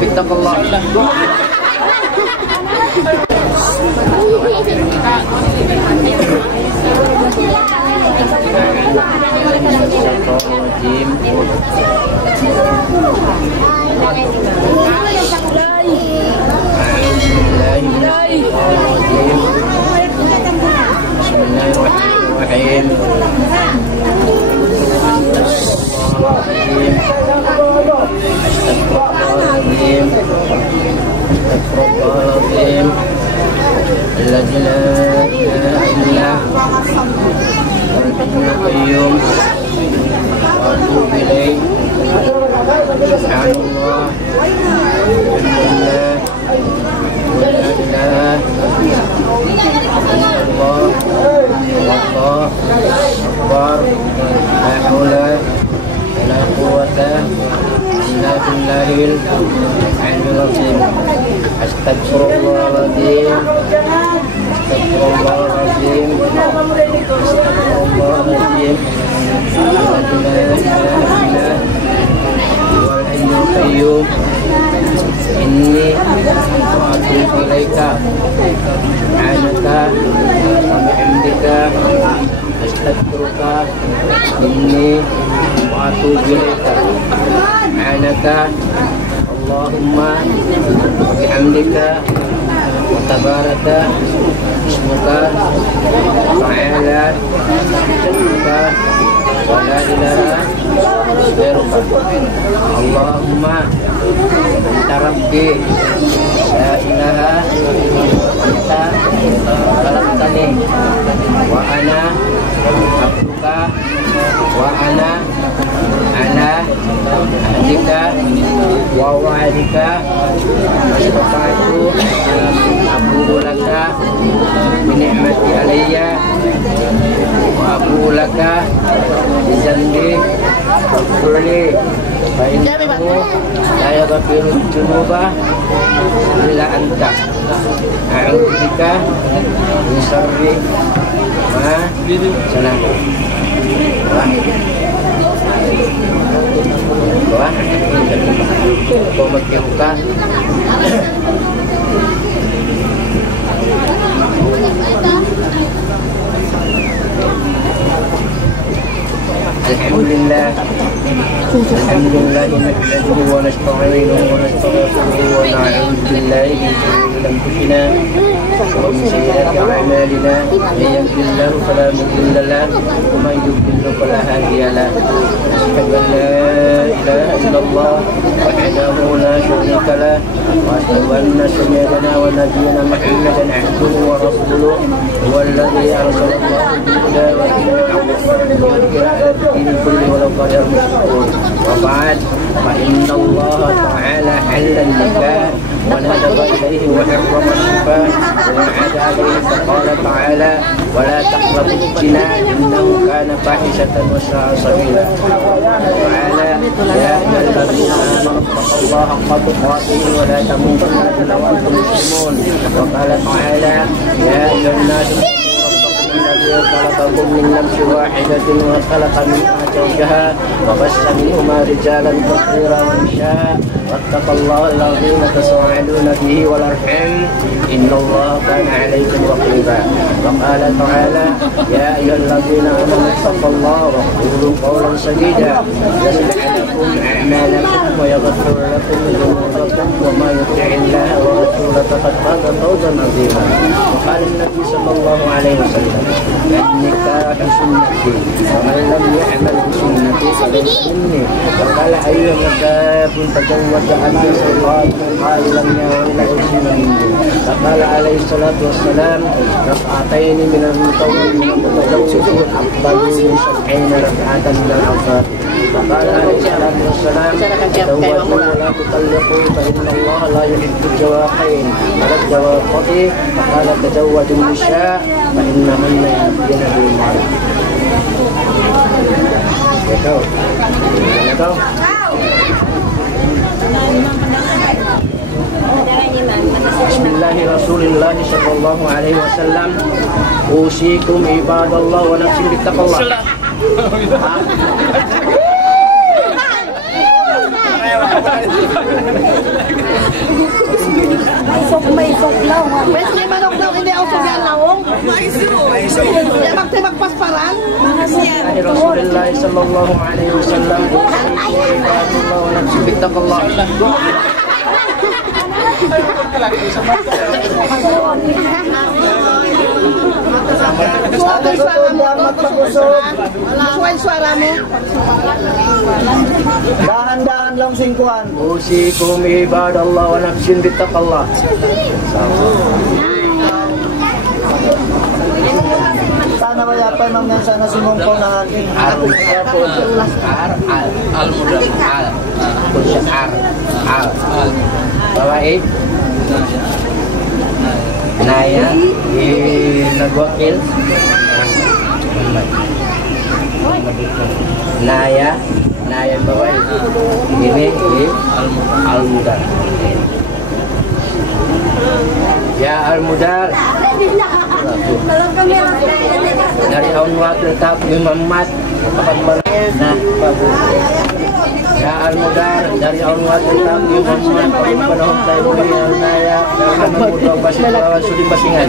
bittaqullah. Bismillahirrahmanirrahim. Astagfirullahaladzim. Alladzi la ilaha illa huwal qayyum wa atubu ilaih. Subhanallah, alhamdulillah, wa la ilaha illallah, wallahu akbar, la haula wala quwwata illa billahil aliyyil azim. Astagfirullahaladzim. Astagfirullahaladzim. Astagfirullahaladzim. Wal hayyul qayyum. Inni wa atubu ilaika. Subhanaka wa bihamdika astaghfiruka. Inni wa atubu ilaika. Subhanaka Allahumma wa bihamdika wa tabaraka ismuka ta'ala jadduka wa la ilaha ghairuka. Allahumma anta rabbi la ilaha anta khalaqtani wa ana abduka wa ana ala ahdika wa wa'adika mastata'tu abu'u laka bi ni'mati alayya wa abu'u laka bi dhanbi faghfirli fa innahu la yaghfiru dzunuba illa anta. A'udzu bika min syarri ma sana'tu. Wah, buka. Alhamdulillah. Alhamdulillah nahmaduhu wa nasta'inuhu wa nastaghfiruhu wa na'udzu billahi min shururi anfusina wa min sayyiati a'malina. May yahdihillahu fala mudilla lahu wa may yudlil fala hadiya lahu. Asyhadu an la ilaha illallah wahdahu la syarika lahu wa asyhadu anna sayyidana wa nabiyyana Muhammadan abduhu wa rasuluhu huwallazi arsalallahu bil-huda wa dinil haqq liyudhhirahu 'ala ad-dini kullihi wa law kariha al-mushrikun. Wa ba'd, fa inna Allah ta'ala halala an-nikah wa nadaba ilayhi wa harrama as-shifaa wa 'ada alayhi faqala ta'ala wa la taqrabu az-zina innahu kana fahishatan wa sa'a sabila. Ta'ala ya ayyuhallazina amanu taqullaha haqqa tuqatih wa la tamutunna illa wa antum muslimun. Wa qala ta'ala ya ayyuhan nas الذي خلقكم من نفس واحدة وخلق منها زوجها وبث منهما رجالا كثيرا ونساء واتقوا الله الذي تساءلون به والأرحام إن الله كان عليكم رقيبا. وقال تعالى يا أيها الذين آمنوا اتقوا الله وقولوا قولا سديدا يصلح لكم أعمالكم ويغفر لكم ذنوبكم وما يطع الله ورسوله فقد فاز فوزا عظيما. وقال النبي صلى الله عليه وسلم النكاح سنتي ومن لم يعمل بسنتي فليس مني. وقال أيها الشاب تزوج عن سلطان قال لم يولد مني. فقال عليه الصلاة والسلام ركعتين من المتزوج أفضل من 70 ركعة من الأفضل. فقال عليه الصلاة والسلام تزوجوا ولا تطلقوا فإن الله لا يحب الجواقين على الجواقين. فقال تزوجوا النساء فإنهن يأتين بالمعروف. Bismillahi Rasulillah sallallahu alaihi wasallam. Usikum ibadallah wa nafsi bittaqullah. Rasulullah sallallahu alaihi wasallam wa nafsi bittaqallah. Suaramu. Dahan-dahan lang singkuhan. Usikum ibadallah wa nafsi bittaqallah. Sana ba yata mang nasa na sumungkaw na aking bawaid naya nagwakil naya bawaid ini al-mudar ya al-mudar dari Allah tetap Muhammad nah ya al-mudar dari Allah tetap Muhammad panahon tayo naya Muhammad mudang basilan sudi basingan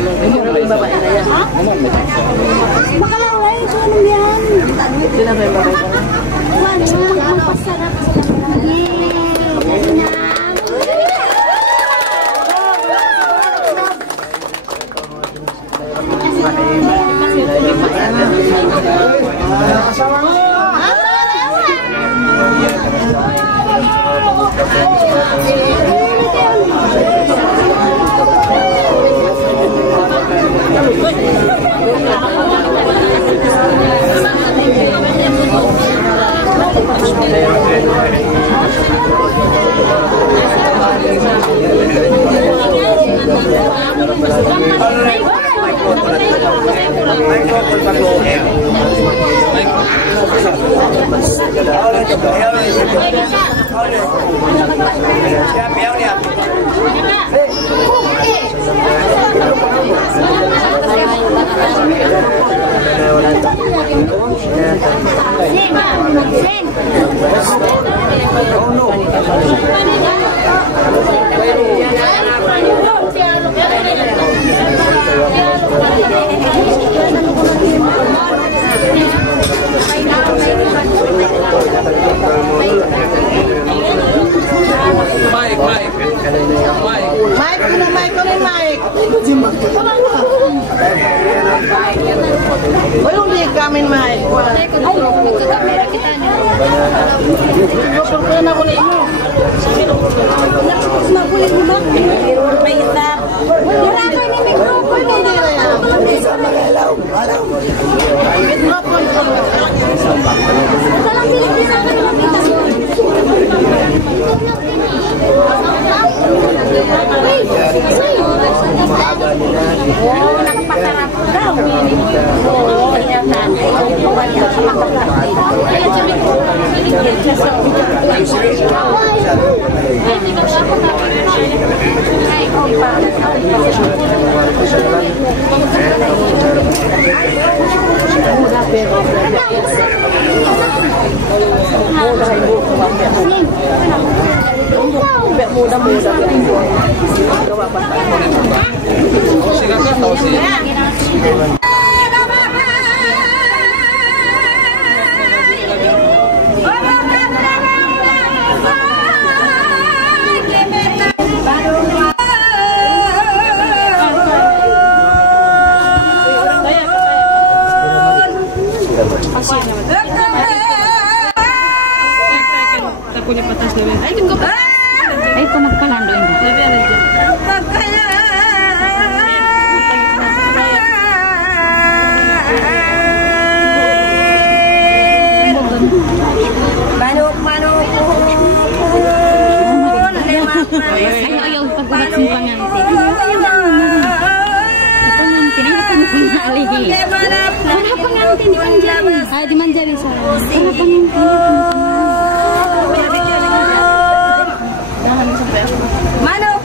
Manok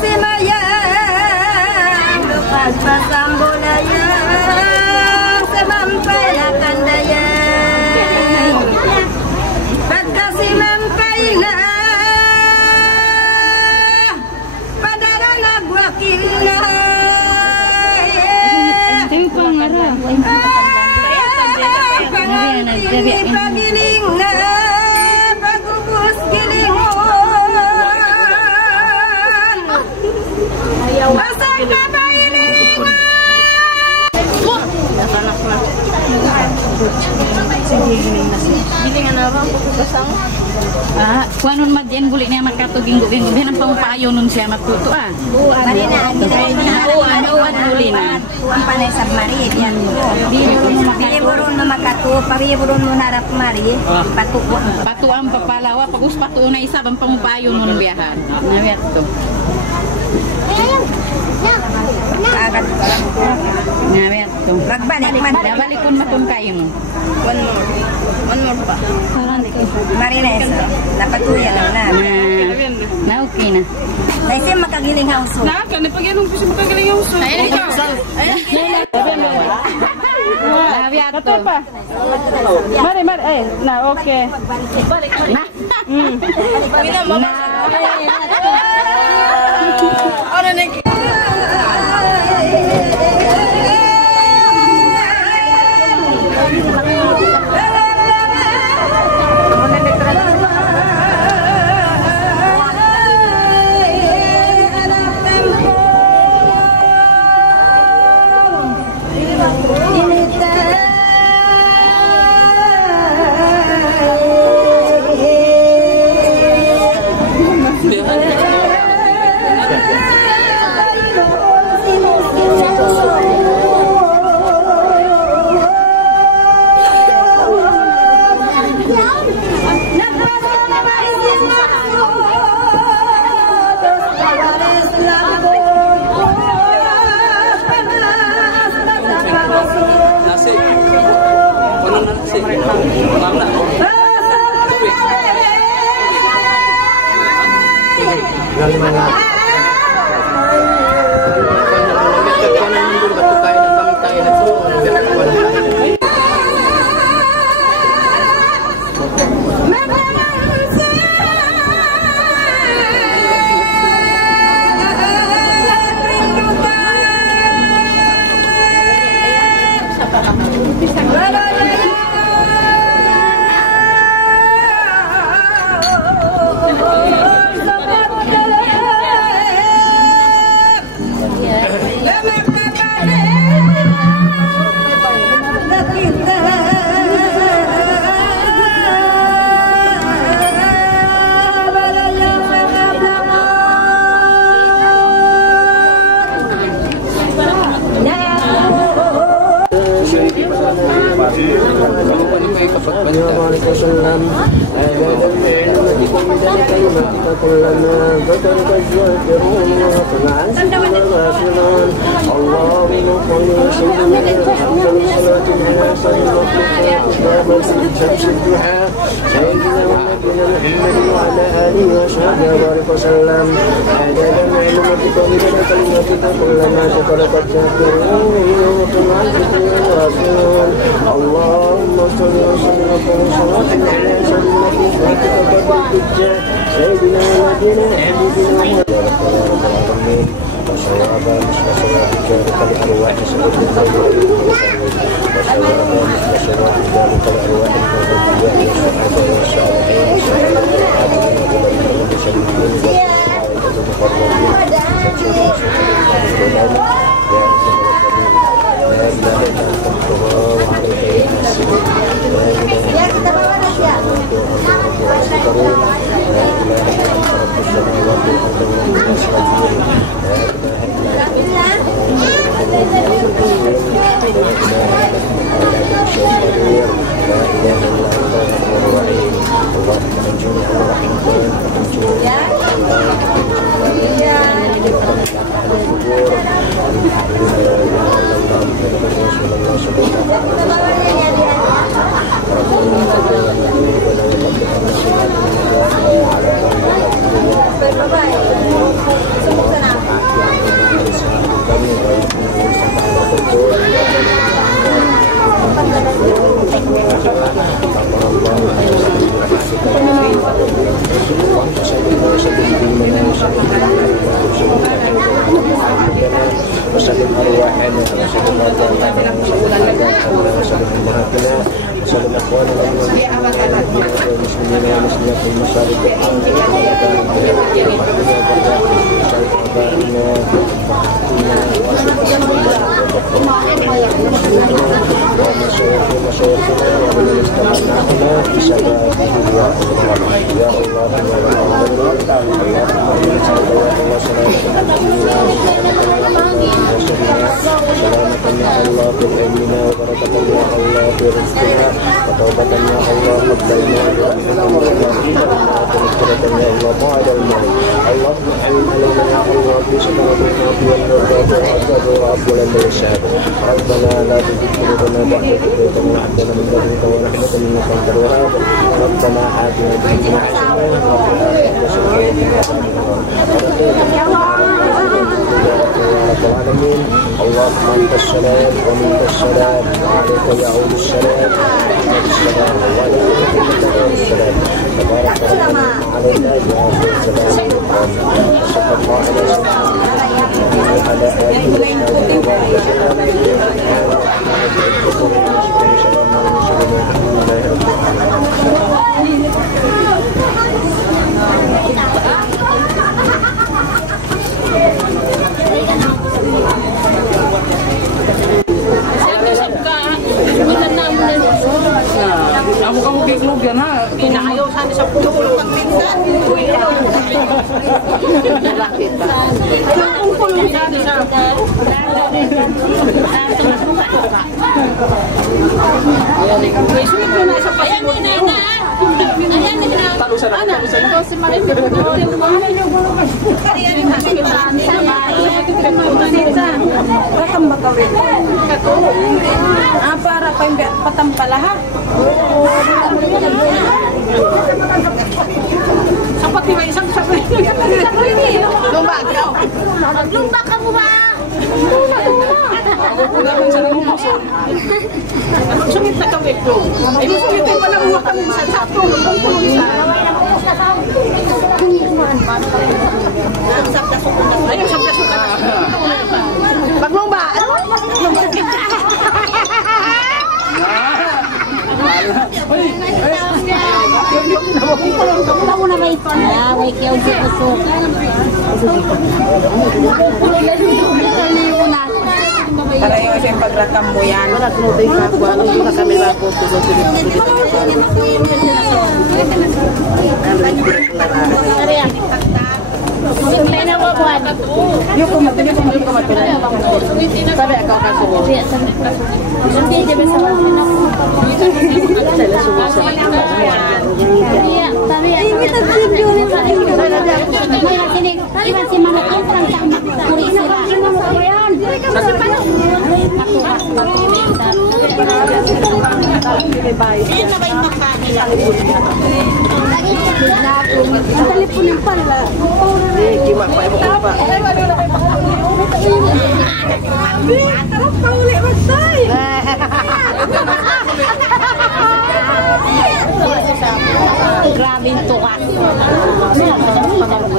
si Maya pagiling na pagubos gilingon. Basag na paililingon. Nasanak na. Gilingan na ba? Basang? Kuan nun madyan guli niya makatuging-guging. Bihan ang pamupayo nun siya matuto Mari na. Ano guli na? Tuan panay sa mari. Yan. Bili mo ron na makatu. Pari mo ron mo narap mari. Patuko. Patuang papalawa. Pag-us patuo na isa. Bang pamupayo nun biyahan. Nawiyat to. Agad ko lang. Nawiyat to. Magbalik man. Nabalikon matun kayo nun. One more pa. Mari na isa. Napatuya lang na. Na okay na. Naisip makagiling hauso. Kan pag yanong kasi makagaling yung uso. Nawiyat to. Mari, na okay. Na. وسلم اخواننا من المسلمين والمسلمات في المشارق ومشايخنا ومن استمعنا هنا بشبابه يا الله سلامة يا الله في علمنا وبركة يا الله في رزقنا وتوبة يا الله قبلنا ومغفرة يا الله بعد الموت اللهم علم علينا يا الله في شفاعتنا في الرضا والعذاب وعفو الشهاد ربنا لا تزغ قلوبنا بعد إذ هديتنا وهب لنا من لدنك ورحمة إنك أنت الوهاب ربنا آتنا في الدنيا حسنة وفي الآخرة حسنة العالمين اللهم انت السلام ومنك السلام وعليك يعود السلام انت السلام وعليك السلام تبارك ربنا علينا يا السلام وصلى الله على سيدنا وعلى اله Kamu kiklog yan ha. Pinakayaw sana sa pulo. Pagminsan. Ang kulong sana sa para patampala ha. Sapat di ba isang sapat? Lumba ka. Lumba ka mo ba? Sungit na kami ko. Ay mo sungitin pa lang kami sa sapo. Ayun, sabda-suka na. Paglumba. Kamu na may pan. May kiyaw di puso. Para yung kasi paglatam mo yan. Maratnubay ka po. Ano yung mga kamera po? Simple na mo buwan. Yung kumatili ko kumatili. Sabi ako kasubo. Hindi di ba sa mga sila subo sa iya, tapi kita video ni ini iban si mana ang perang muri sila. Kasi paano? Ini na ba yung makakila? Ang teleponin pala. Gimana pa mo pa? Tarap pa uli magsay. Grabe yung tukas.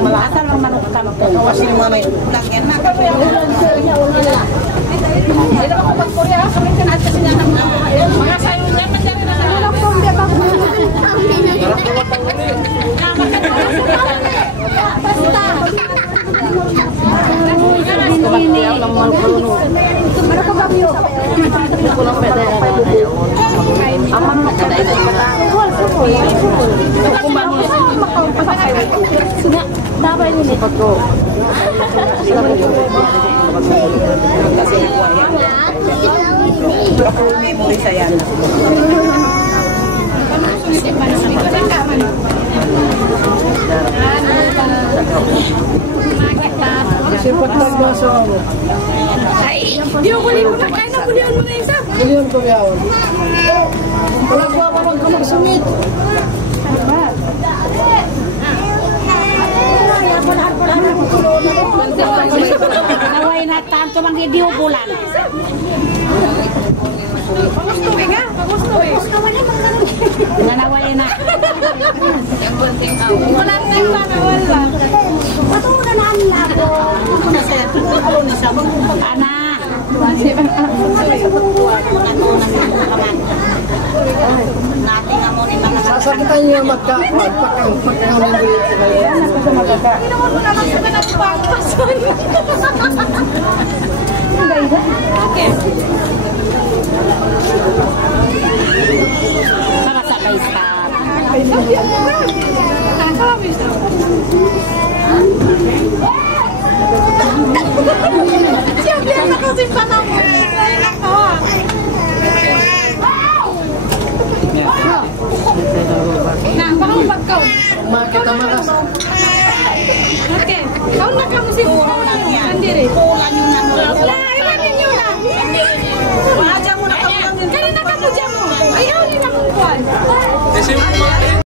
Asal ng manok kampong. Kasi yung mga may langyan na. Hindi naman kapag Korea, sumitin at kasi nga ng mga sayo niya. Ano po, hindi ba? Basta. Kumatiyaw ng malpuno. Ano po ba yun? Hindi ko lang pwede. Aman mo kada ito. Sudah, dapat ini pako. Kasi ako memory sa yan. Sipot pagbaso mo. Ay, di ko kunin ko na kaya na kunin mo na isa. Kunin ko yaon. Wala ko pa magkamag-sumit. Naway na tanto mang di bulan. Pagustuwi nga, pagustuwi. Nanaway na. Wala tayong panawala. Patunan na ako. Ana. Sasakitan niyo magkakuan, pagkakamindi. Marasa kay Star. Siya na kasi panahon. Nah, parang pagkaw. Makita makas. Okay. Kau na kamu si Puro lang yan. Sandiri. Kulang yung naman. Iwanin nyo na. Wala dyan mo na kamu lang yun. Kanina kamu dyan mo. Ayaw ni naman kuwan. Kasi